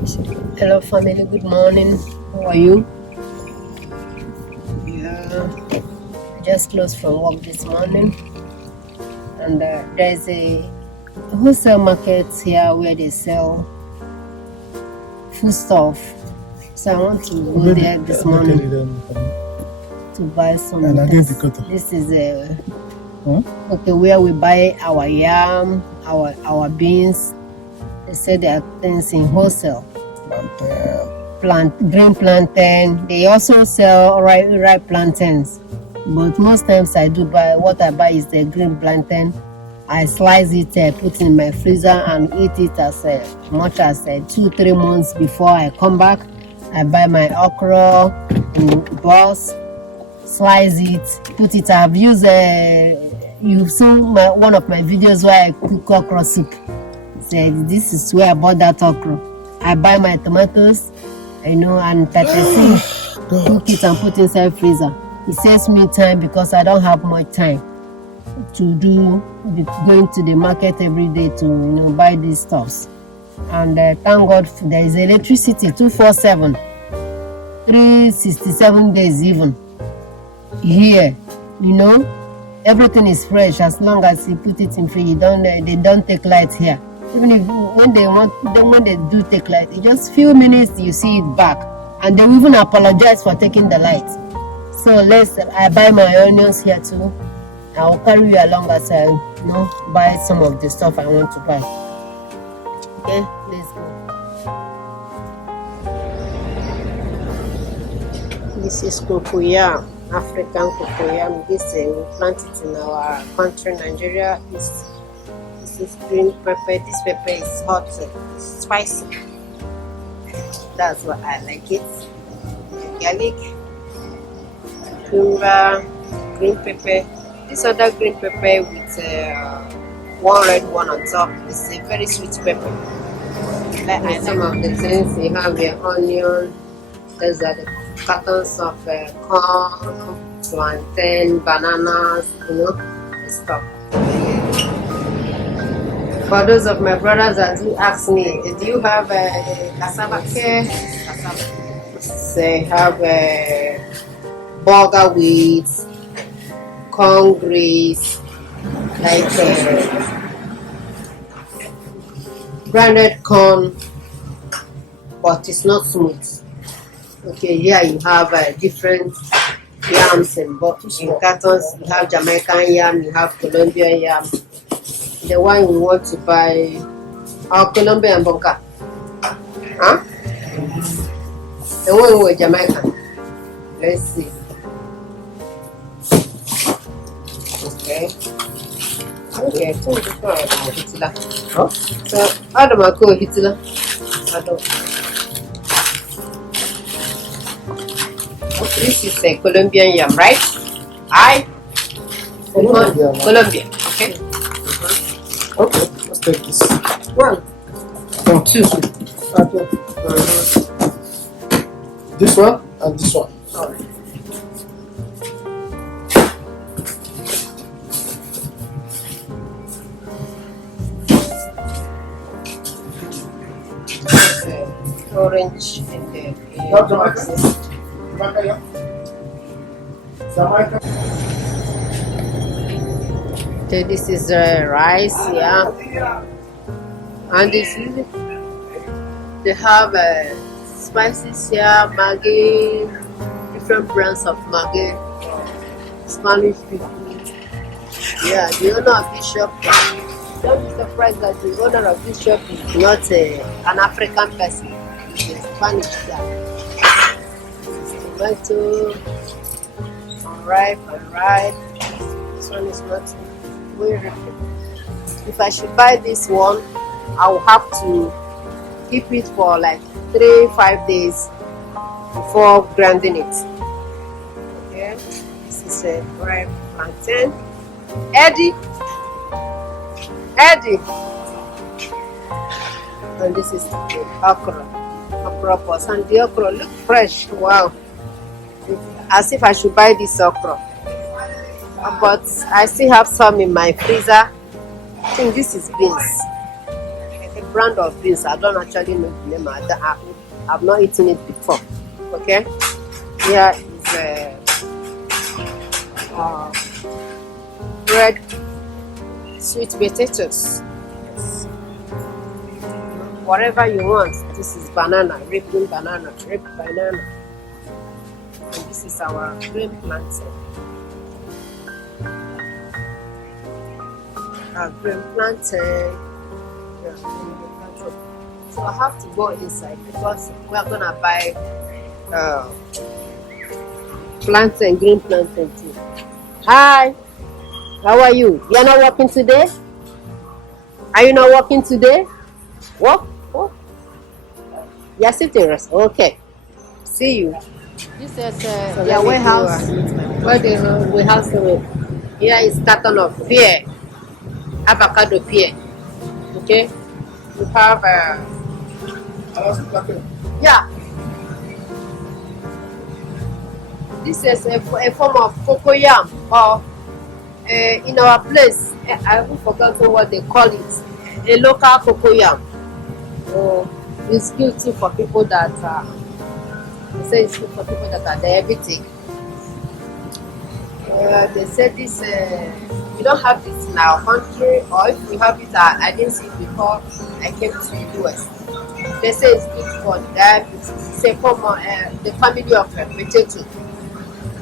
Hello family, good morning. How are you? Yeah, I just closed from work this morning, and there's a wholesale market here where they sell food stuff. So I want to go there this morning to buy some. This is okay, where we buy our yam, our beans. They say there are things in wholesale. Green plantain. They also sell ripe plantains, but most times I do buy. What I buy is the green plantain. I slice it, put it in my freezer, and eat it as much as 2-3 months before I come back. I buy my okra in box, slice it, put it. I've used you've seen one of my videos where I cook okra soup. So this is where I bought that okra. I buy my tomatoes, and pepper, cook it and put inside freezer. It saves me time because I don't have much time to do going to the market every day to buy these stuffs. And thank God there is electricity 247, 367 days even here. Everything is fresh as long as you put it in fridge. They don't take light here. Even if when they do take light, in just few minutes you see it back, and they even apologize for taking the light. So I buy my onions here too. I will carry you along as I buy some of the stuff I want to buy. Okay, let's go. This is cocoyam, African cocoyam. This we plant it in our country, Nigeria. This is green pepper. This pepper is hot, it's spicy. That's why I like it. Garlic, cucumber, green pepper. This other green pepper with one red one on top. It's a very sweet pepper. And some of the things you have the onion. Those are the cartons of corn, plantain, bananas, the stuff. For those of my brothers that do ask me, do you have cassava care? They have burger wheat, corn grease, like grounded corn, but it's not smooth. Okay, here you have different yams in cartons. You have Jamaican yam, you have Colombian yam. The one we want to buy, our Colombian bunker. Huh? The one with Jamaican. Let's see. Okay. Okay, so I don't know Hitler. I don't. Okay, this is a Colombian yam, right? Colombian. Okay. Okay, let's take this. 1, 2. This one and this one. Alright. Orange and the boxes. Okay, this is rice, yeah. And this is, they have spices here, Maggi, different brands of Maggi, Spanish people. Yeah, the owner of this shop, don't be surprised that the owner of this shop is not an African person, he's a Spanish guy. Tomato, unripe. This one is not very ripe. If I should buy this one, I will have to keep it for like 3-5 days before grinding it. Okay, this is a ripe plantain. Eddie, and this is the okra pods, and the okra look fresh. Wow, as if I should buy this okra, but I still have some in my freezer. I think this is beans. brand of beans. I don't actually know the name. I've not eaten it before. Okay, here is red sweet potatoes. Yes. Whatever you want. This is banana, ripe banana, and this is our green plantain. Green plantain. Yeah, so I have to go inside because we are gonna buy plantain, green plantain too. Hi, how are you? You're not working today? Are you not working today? What? Oh. You're sitting rest. Okay. See you. This is their warehouse where they warehouse it. Here is carton of pear, avocado pear. Okay. We have yeah. This is a form of cocoyam, or in our place, I haven't forgotten what they call it. A local cocoyam. So it's good too for people that they say it's good for people that are diabetic. They said this we don't have this in our country, or if we have it, I didn't see it before I came to the US. They say it's good for diabetes. It's a form of the family of potato.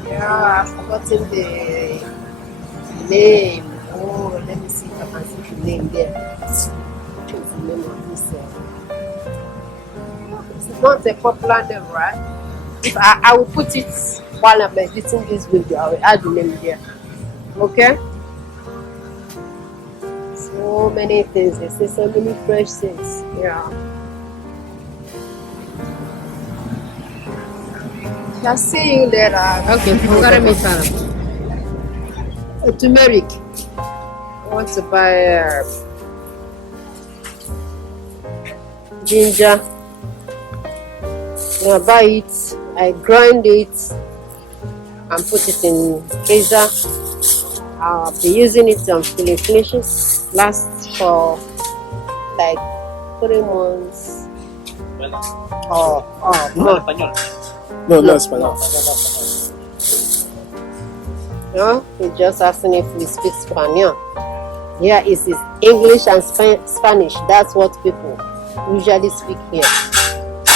Yeah, I've forgotten the name. Oh, let me see if I can see the name there. What's the name of this? It's not a popular name, right? If I will put it while I'm editing this video, I will add the name there. Okay? So many things. They say so many fresh things. Yeah. I'll see you later. Okay, turmeric. I want to buy ginger. I buy it, I grind it and put it in freezer. I'll be using it until it finishes. Lasts for like 3 months. Oh, more. No, Spanish. No, he just asking if we speak Spanish. Here is English and Spanish. That's what people usually speak here.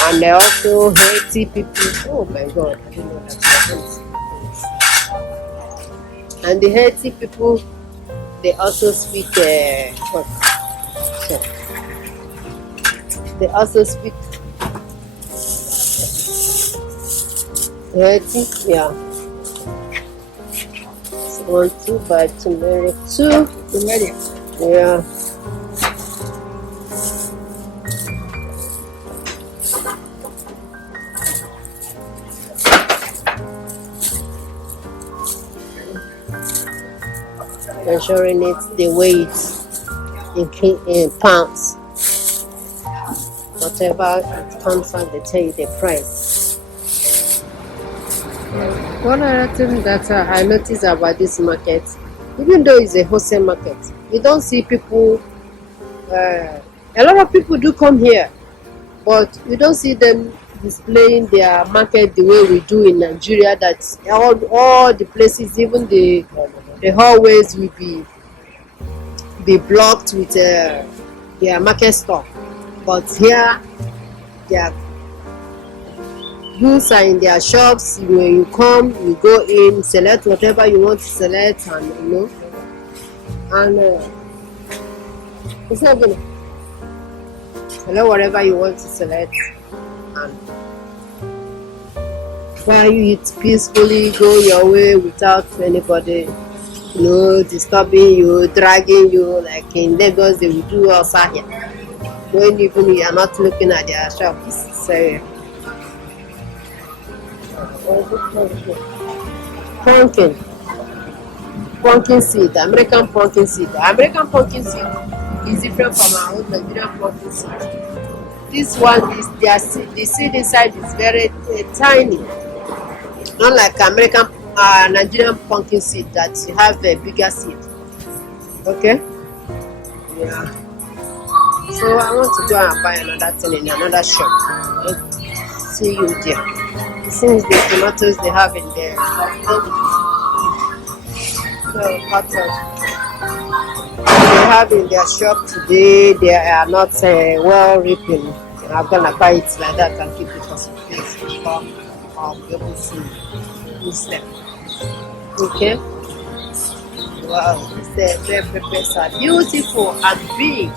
And they also Haiti people. Oh my God, I didn't know that. And the Haiti people, they also speak what? So, they also speak Haiti, yeah. So 1, 2 by turmeric, 2 turmeric, yeah. Measuring it, the weight in pounds. Whatever it comes out, they tell you the price. One other thing that I noticed about this market, even though it's a wholesale market, you don't see people. A lot of people do come here, but you don't see them displaying their market the way we do in Nigeria. That all the places, even the hallways will be blocked with their market store. But here, their goods are in their shops. When you come, you go in, select whatever you want to select, and it's not gonna select whatever you want to select, and while you eat peacefully, go your way without anybody disturbing you, dragging you like in Lagos they will do outside here. When even you are not looking at their shops. So pumpkin seed, American pumpkin seed. American pumpkin seed is different from our own Nigerian pumpkin seed. This one is the seed inside is very tiny, not like American Nigerian pumpkin seed that you have a bigger seed. Okay, yeah. So I want to go and buy another thing in another shop. See you there. Since the tomatoes they have in there, so cotton they have in their shop today, they are not well ripened. I'm gonna buy it like that and keep it for some days before I'll be able to use them. Okay. Wow, these red peppers are beautiful and big.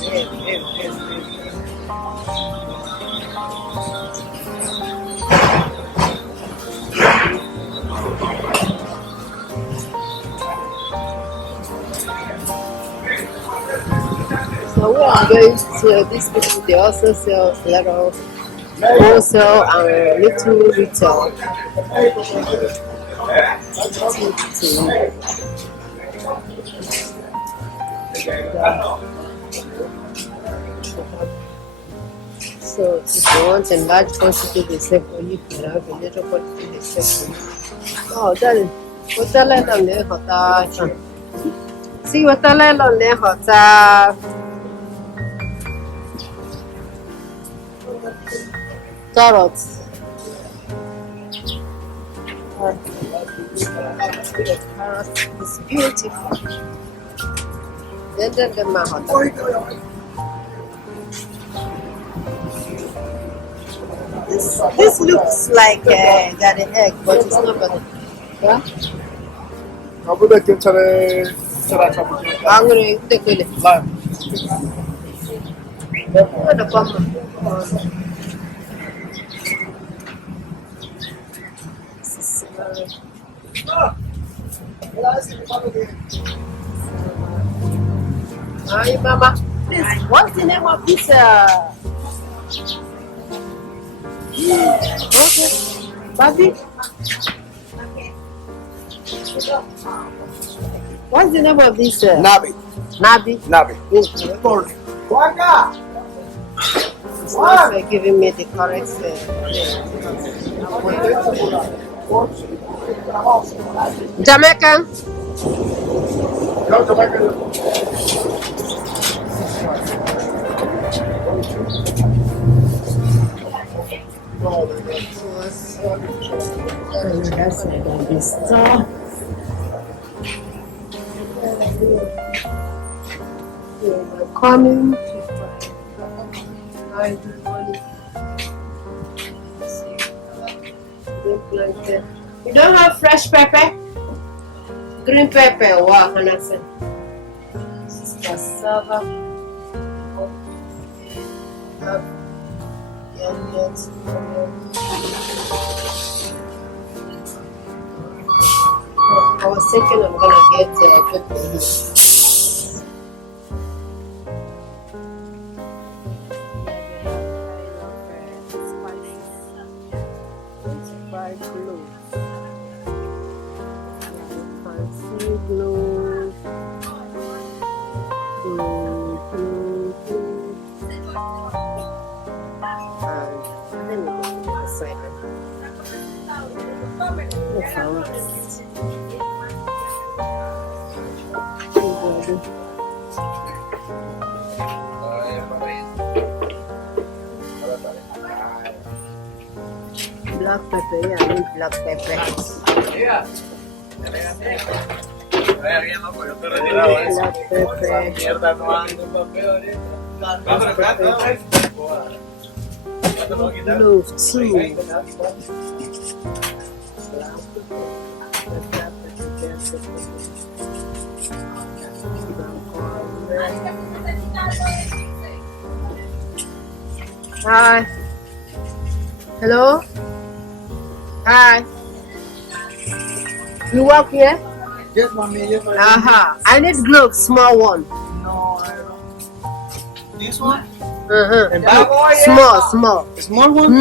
Very. So what I'm going to these people, they also sell a lot of wholesale and little retail. So if you want a large quantity, they sell for you. If you have a little quantity, they sell for you. Oh, darling, what's the line on the hotel? See what the line on the hotel? Carrots. Carrots is beautiful. Then my hotel. This looks like got an egg, but it's not butter. Yeah? I'm going to take it. Hi, Mama. Please, what's the name of this? Okay. Bobby? What's the name of this? Nabi. Nabi? Nabi. It's not giving me the correct Jamaican? No, Jamaican. That's like this stuff. Coming. You don't have fresh pepper? Green pepper, wow, can I say? Cassava. Onions. I was thinking I'm gonna get pepper. Black pepper, yeah, I need black pepper. Clove too. Hi. Hello? Hi. You work here? Yes, mommy. Yes, I need gloves, small one. No, I don't. This one? Small. A small one?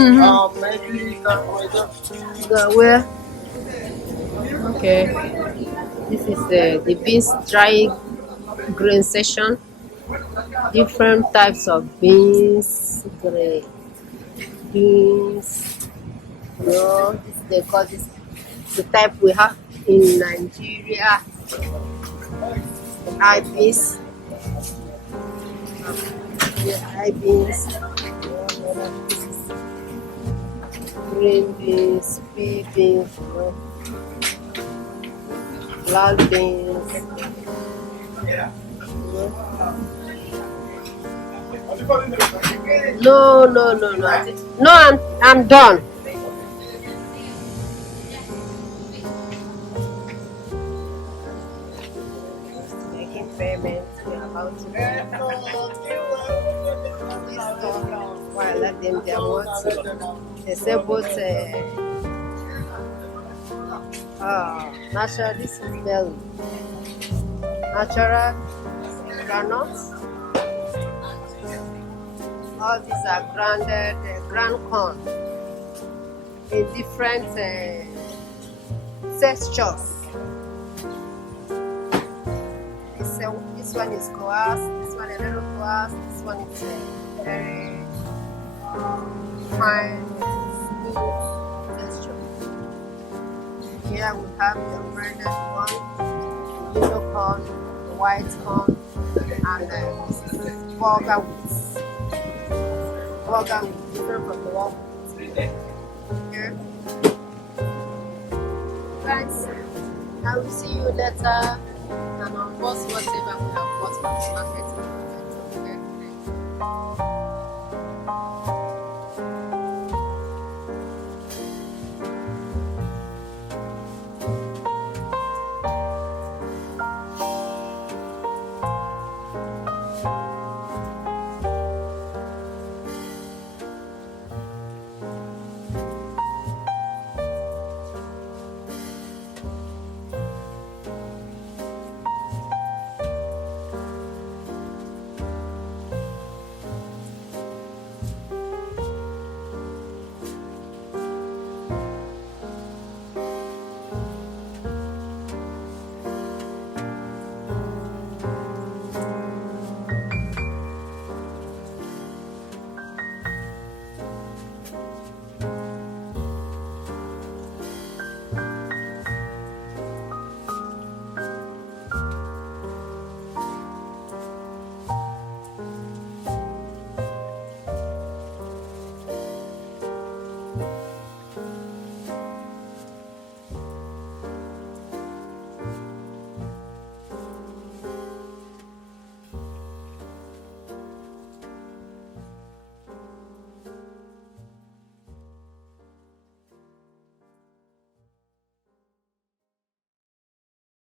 Maybe you can order. Where? Okay. This is the beans dry grain section. Different types of beans, beans. No, they call this the type we have in Nigeria. High beans. the high beans, green beans, pea beans, black beans. No, no, no, no. No, I'm done. Making payment. We're about to pay. Why I let them their what? They say both natural. This is belly. Natural granules. All these are grounded ground corn in different textures. This one is coarse, this one a little coarse, this one is very fine, smooth texture. Here we have the breaded one, the yellow corn, the white corn, and this is bulgur wheat. Bulgur wheat, different from the one here. Friends, I will see you later. And on post whatever we have bought from the market.